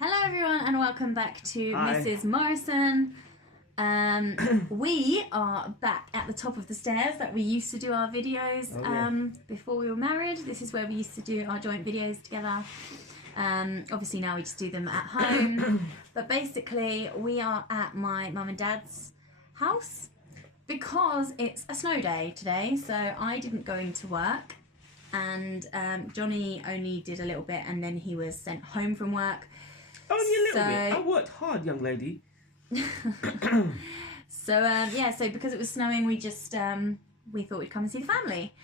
Hello everyone and welcome back to Hi. Mrs. Morrison. We are back at the top of the stairs that we used to do our videos before we were married. This is where we used to do our joint videos together. Obviously now we just do them at home. But basically we are at my mum and dad's house because it's a snow day today, so I didn't go into work and Johnny only did a little bit and then he was sent home from work. Only a little bit. I worked hard, young lady. So because it was snowing, we just we thought we'd come and see the family,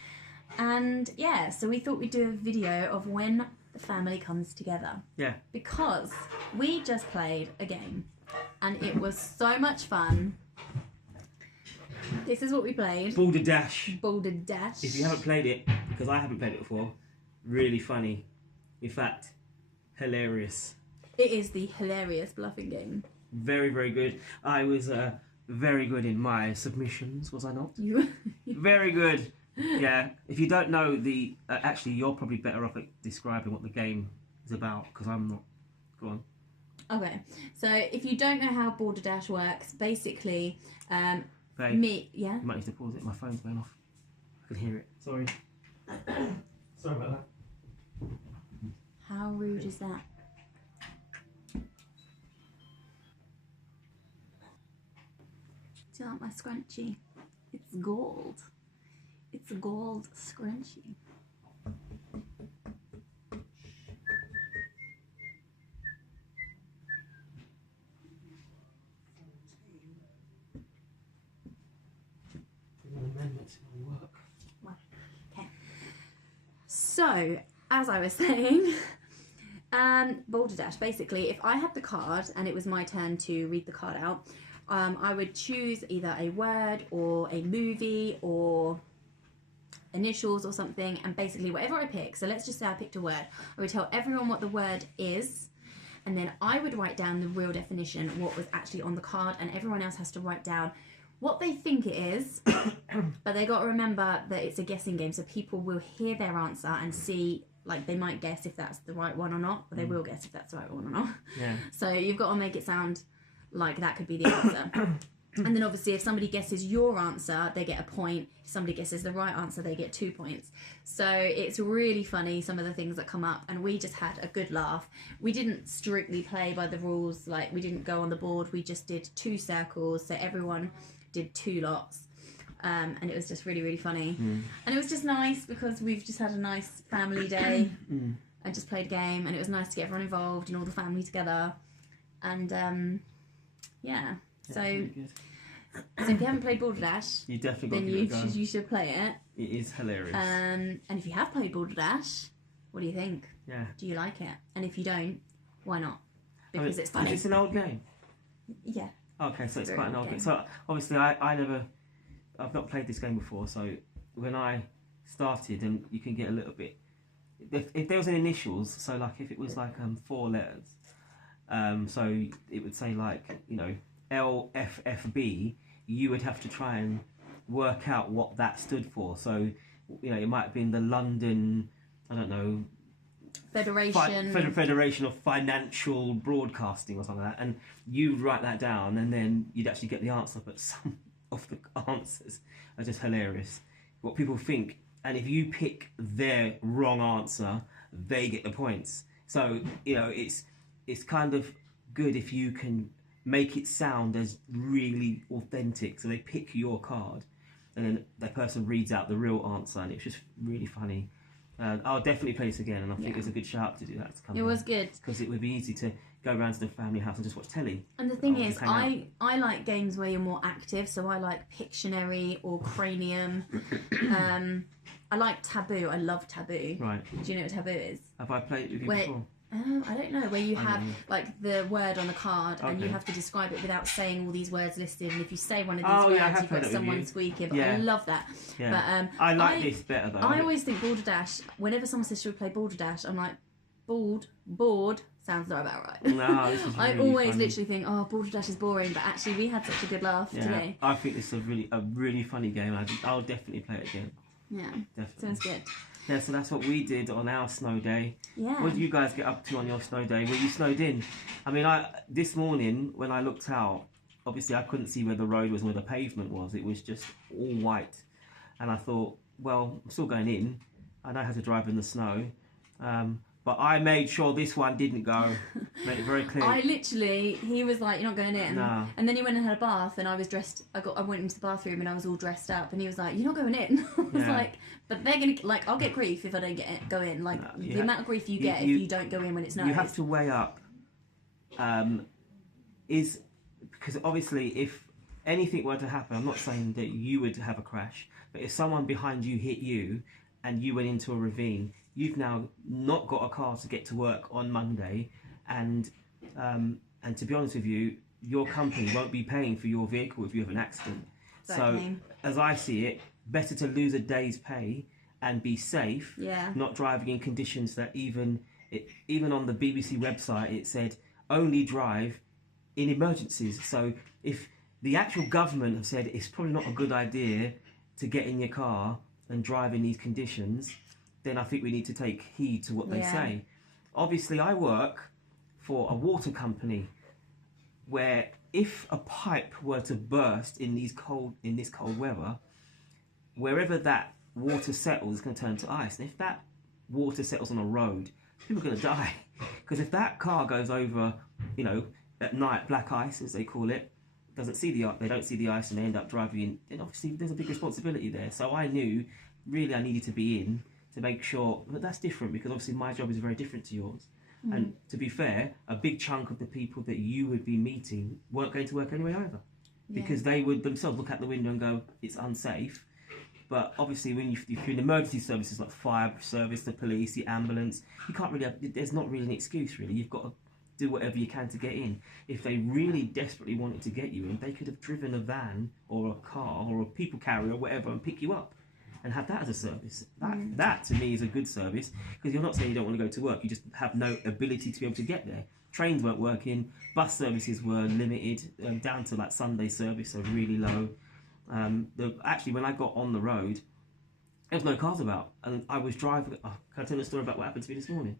and so we thought we'd do a video of when the family comes together. Yeah. Because we just played a game, and it was so much fun. This is what we played. Boulder Dash. Boulder Dash. If you haven't played it, because I haven't played it before, really funny. In fact, hilarious. It is the hilarious bluffing game. Very, very good. I was very good in my submissions, was I not? You Very good. Yeah. If you don't know the... actually, you're probably better off at describing what the game is about, because I'm not. Go on. Okay. So, if you don't know how Boulder Dash works, basically... Babe, yeah? you might need to pause it. My phone's going off. I can hear it. Sorry. Sorry about that. How rude is that? Do you like my scrunchie? It's gold. It's a gold scrunchie. Amendments in my work. Well, okay. So, as I was saying, Boulder Dash, basically, if I had the card and it was my turn to read the card out, I would choose either a word or a movie or initials or something, and basically whatever I pick, so let's just say I picked a word, I would tell everyone what the word is, and then I would write down the real definition, what was actually on the card, and everyone else has to write down what they think it is, but they got to remember that it's a guessing game, so people will hear their answer and see, like, they might guess if that's the right one or not, or they will guess if that's the right one or not. Yeah. So you've got to make it sound like that could be the answer. And then obviously if somebody guesses your answer, they get a point. If somebody guesses the right answer, they get 2 points. So it's really funny, some of the things that come up, and we just had a good laugh. We didn't strictly play by the rules, like we didn't go on the board, we just did 2 circles, so everyone did 2 lots. And it was just really, really funny. And it was just nice because we've just had a nice family day and just played a game, and it was nice to get everyone involved and all the family together. And yeah, so really so if you haven't played Boulder Dash, you definitely then you should play it. It is hilarious. And if you have played Boulder Dash, what do you think? Yeah. Do you like it? And if you don't, why not? Because it's funny. It's an old game. Yeah. Okay, so it's Very quite an old old game. game. So obviously I've not played this game before, so when I started, and you can get a little bit, if there was an initials, so like if it was like 4 letters, so it would say like, you know, LFFB, you would have to try and work out what that stood for. So, you know, it might have been the London, I don't know, Federation of Financial Broadcasting or something like that, and you'd write that down and then you'd actually get the answer, but some of the answers are just hilarious. What people think, and if you pick their wrong answer, they get the points. So, you know, it's kind of good if you can make it sound as really authentic. So they pick your card and then that person reads out the real answer, and it's just really funny. I'll definitely play this again, and I think it's a good shout to do that. It was good. Because it would be easy to go around to the family house and just watch telly. And the thing is, I like games where you're more active, so I like Pictionary or Cranium. I like Taboo. I love Taboo. Right. Do you know what Taboo is? Have I played it with you before? I don't know, where you have like the word on the card and you have to describe it without saying all these words listed, and if you say one of these words you've got someone squeaking, but I love that. Yeah. But I like this better though. I always think Boulder Dash, whenever someone says should we play Boulder Dash, I'm like, bored sounds not about right. No, this is really I always funny. literally think, oh, Boulder Dash is boring, but actually we had such a good laugh today. I think it's a really funny game. I'll definitely play it again. Yeah, Definitely. sounds good. Yeah, so that's what we did on our snow day. Yeah. What did you guys get up to on your snow day? Were you snowed in? I mean, this morning when I looked out, obviously I couldn't see where the road was and where the pavement was. It was just all white. And I thought, well, I'm still going in. I know how to drive in the snow. But I made sure this one didn't go. Made it very clear. He was like, "You're not going in." No. And then he went and had a bath, and I was dressed. I went into the bathroom, and I was all dressed up, and he was like, "You're not going in." I was like, "But they're gonna like, I'll get grief if I don't go in. Like the amount of grief you get if you don't go in when it's snowing." You have to weigh up. Is because obviously if anything were to happen, I'm not saying that you would have a crash, but if someone behind you hit you and you went into a ravine, you've now not got a car to get to work on Monday, and to be honest with you, your company won't be paying for your vehicle if you have an accident. Exactly. So, as I see it, better to lose a day's pay and be safe, not driving in conditions that even on the BBC website it said only drive in emergencies. So if the actual government have said it's probably not a good idea to get in your car and drive in these conditions, then I think we need to take heed to what they say. Obviously, I work for a water company where if a pipe were to burst in this cold weather, wherever that water settles is going to turn to ice. And if that water settles on a road, people are going to die. Because if that car goes over, at night, black ice, as they call it, they don't see the ice and they end up driving in, then obviously there's a big responsibility there. So I knew really I needed to be in to make sure, but that's different because obviously my job is very different to yours. And to be fair, a big chunk of the people that you would be meeting weren't going to work anyway either, because they would themselves look out the window and go, it's unsafe. But obviously if you're in emergency services like fire service, the police, the ambulance, you can't really there's not really an excuse really. You've got to do whatever you can to get in. If they really desperately wanted to get you in, they could have driven a van or a car or a people carrier or whatever and pick you up and have that as a service. That to me is a good service, because you're not saying you don't want to go to work, you just have no ability to be able to get there. Trains weren't working, bus services were limited, down to like Sunday service, so really low. Actually, when I got on the road, there was no cars about, and I was driving. Can I tell you a story about what happened to me this morning?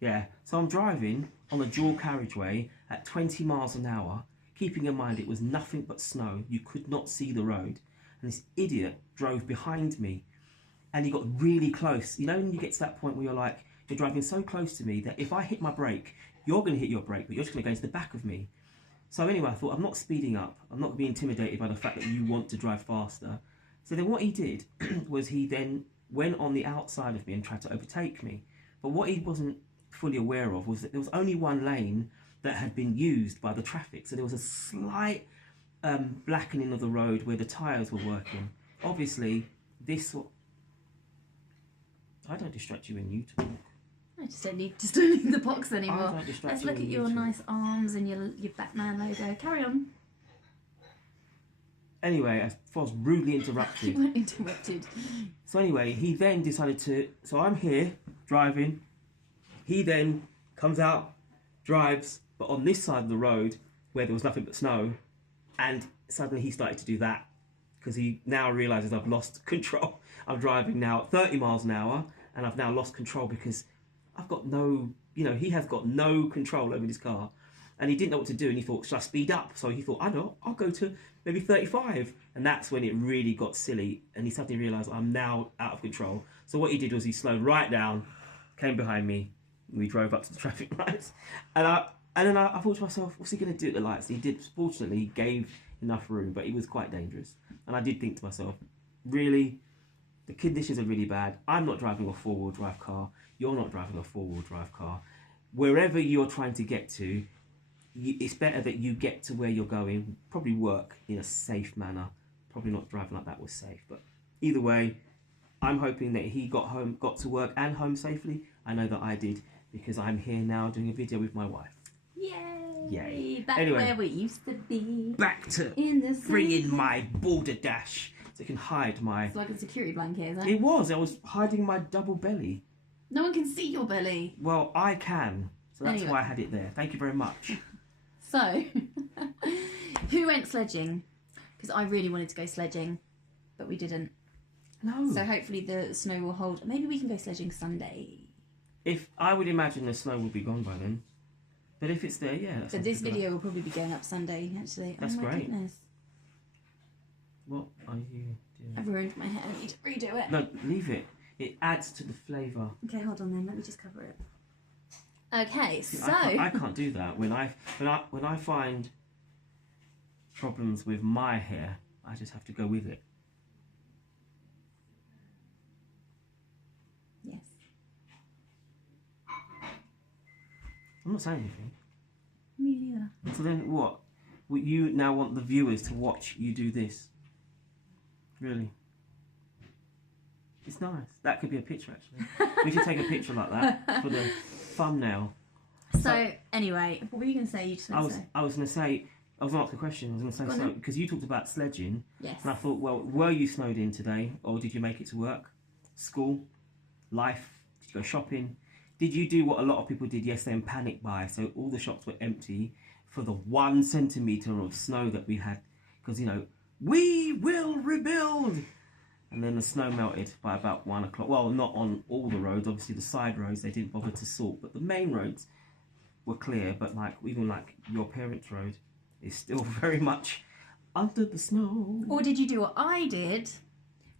Yeah, so I'm driving on a dual carriageway at 20 miles an hour, keeping in mind it was nothing but snow. You could not see the road. And this idiot drove behind me, and he got really close. You know when you get to that point where you're driving so close to me that if I hit my brake, you're going to hit your brake, but you're just going to go into the back of me. So anyway, I thought, I'm not speeding up. I'm not going to be intimidated by the fact that you want to drive faster. So then what he did was he then went on the outside of me and tried to overtake me. But what he wasn't fully aware of was that there was only one lane that had been used by the traffic. So there was a slight blackening of the road where the tyres were working. Obviously, I don't distract you when you talk. I just don't need the box anymore. Let's look at your talk. nice arms and your Batman logo. Carry on. Anyway, I was rudely interrupted. You weren't interrupted. So anyway, he then decided to... So I'm here, driving. He then comes out, drives, but on this side of the road, where there was nothing but snow, and suddenly he started to do that, because he now realises I've lost control. I'm driving now at 30 miles an hour, and I've now lost control because I've got no... he has got no control over this car. And he didn't know what to do, and he thought, should I speed up? So he thought, I know, I'll go to maybe 35. And that's when it really got silly, and he suddenly realised I'm now out of control. So what he did was he slowed right down, came behind me, and we drove up to the traffic lights. And then I thought to myself, what's he going to do at the lights? And he did, fortunately, he gave enough room, but it was quite dangerous. And I did think to myself, really, the conditions are really bad. I'm not driving a four-wheel drive car. You're not driving a four-wheel drive car. Wherever you're trying to get to, it's better that you get to where you're going, probably work in a safe manner. Probably not driving like that was safe, but either way, I'm hoping that he got to work and home safely. I know that I did, because I'm here now doing a video with my wife. Yay! Back Anyway, where we used to be. Back to bringing my border dash so I can hide my... It's like a security blanket, isn't it? It was. I was hiding my double belly. No one can see your belly. Well, I can. So that's why I had it there. Thank you very much. So, who went sledging? Because I really wanted to go sledging, but we didn't. No. So hopefully the snow will hold. Maybe we can go sledging Sunday. If I would imagine the snow will be gone by then. But if it's there, yeah. That's But this video will probably be going up Sunday, actually. That's oh my great. Goodness. What are you doing? I've ruined my hair. I need to redo it. No, leave it. It adds to the flavour. Okay, hold on then. Let me just cover it. Okay, See, so I can't do that. When I find problems with my hair, I just have to go with it. yes. I'm not saying anything. Me neither. So then what? You now want the viewers to watch you do this? Really? It's nice. That could be a picture, actually. We should take a picture like that for the thumbnail. So anyway, what were you going to say? You just want to say? I was going to say, I was going to ask a question. I was going to say, so, because you talked about sledging. Yes. And I thought, well, were you snowed in today? Or did you make it to work? School? Life? Did you go shopping? Did you do what a lot of people did yesterday and panic buy? So all the shops were empty for the 1 centimetre of snow that we had. Because, you know, we will rebuild! And then the snow melted by about 1 o'clock. Well, not on all the roads. Obviously, the side roads, they didn't bother to sort. But the main roads were clear. But like even like your parents' road is still very much under the snow. Or did you do what I did,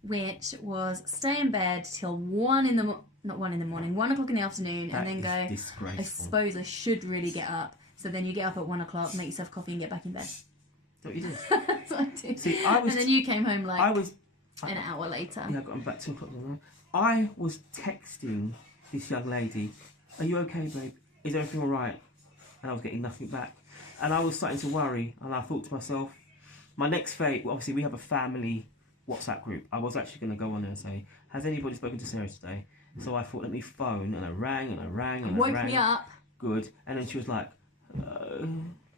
which was stay in bed till 1 in the not 1 in the morning, 1 o'clock in the afternoon, That and then go, disgraceful. I suppose I should really get up. So then you get up at 1 o'clock, make yourself coffee and get back in bed. That's what you did. That's what I did. See, I was. And then you came home like I was. an hour later. Yeah, I got back 2 o'clock. I was texting this young lady, "Are you okay, babe? Is everything all right?" And I was getting nothing back, and I was starting to worry. And I thought to myself, my next fate. Well, obviously, we have a family WhatsApp group. I was actually going to go on there and say, "Has anybody spoken to Sarah today?" So I thought, let me phone, and I rang and I rang and I Woke rang. me up. Good. And then she was like, "Hello."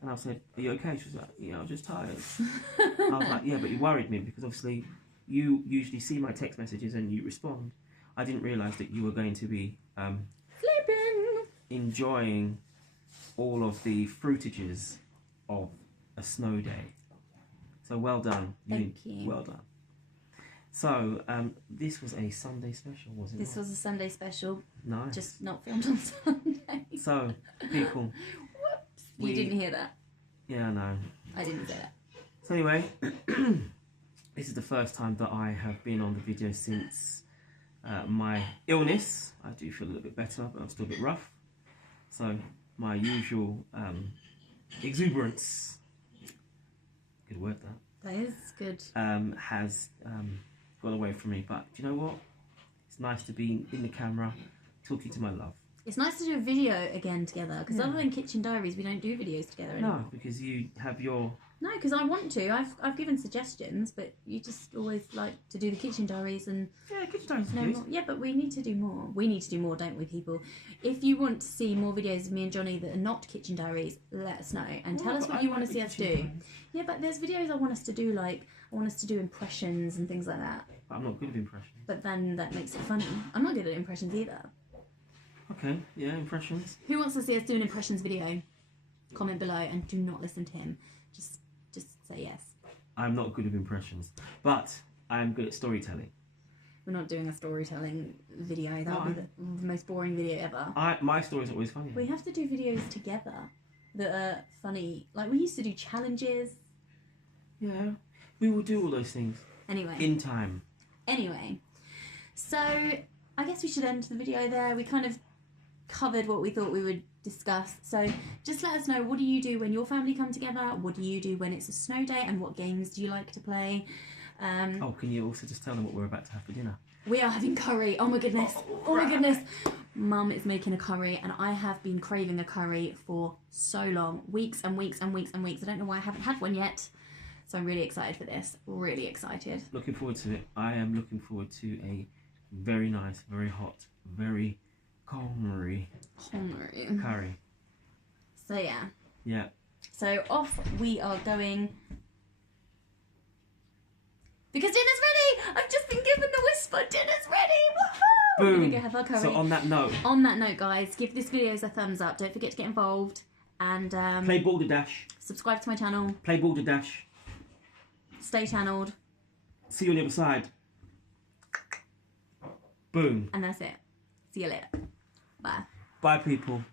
And I said, "Are you okay?" She was like, "Yeah, I'm just tired." I was like, "Yeah, but you worried me because obviously you usually see my text messages and you respond. I didn't realise that you were going to be Flipping. enjoying all of the fruitages of a snow day. So well done. Thank you. Well done. So this was a Sunday special, wasn't it? This was a Sunday special, Nice. just not filmed on Sunday. So, people. Whoops. You didn't hear that. Yeah, I know. I didn't say that. So anyway, this is the first time that I have been on the video since my illness. I do feel a little bit better, but I'm still a bit rough. So my usual exuberance, good word That is good. that, has gone away from me. But do you know what? It's nice to be in the camera, talking to my love. It's nice to do a video again together, because Yeah. other than Kitchen Diaries, we don't do videos together anymore. No, because you have your... No, because I want to. I've given suggestions, but you just always like to do the Kitchen Diaries and Yeah, Kitchen Diaries is no good. more. Yeah, but we need to do more. We need to do more, don't we, people? If you want to see more videos of me and Johnny that are not Kitchen Diaries, let us know and tell us what you want to see us do. Yeah, but there's videos I want us to do, like I want us to do impressions and things like that. But I'm not good at impressions. But then that makes it funny. I'm not good at impressions either. Okay, yeah, impressions. Who wants to see us do an impressions video? Comment below and do not listen to him. Just say yes. I'm not good at impressions, but I'm good at storytelling. We're not doing a storytelling video. That would be the most boring video ever. My stories are always funny. We have to do videos together that are funny. Like we used to do challenges. Yeah, we will do all those things Anyway. in time. Anyway. So I guess we should end the video there. We kind of covered what we thought we would discuss. So just let us know, what do you do when your family come together? What do you do when it's a snow day? And what games do you like to play? Oh, can you also just tell them what we're about to have for dinner? We are having curry. Oh my goodness. Oh my goodness. Mum is making a curry and I have been craving a curry for so long. Weeks and weeks and weeks and weeks. I don't know why I haven't had one yet. So I'm really excited for this. Really excited. Looking forward to it. I am looking forward to a very nice, very hot, very curry. Curry. So yeah. Yeah. So off we are going. Because dinner's ready! I've just been given the whisper, dinner's ready! Woohoo! We're Boom. gonna go have our curry. So on that note. On that note, guys, give this video a thumbs up. Don't forget to get involved. And Play Balderdash. subscribe to my channel. Play Balderdash. Stay channeled. See you on the other side. Boom. And that's it. See you later. Bye. Bye, people.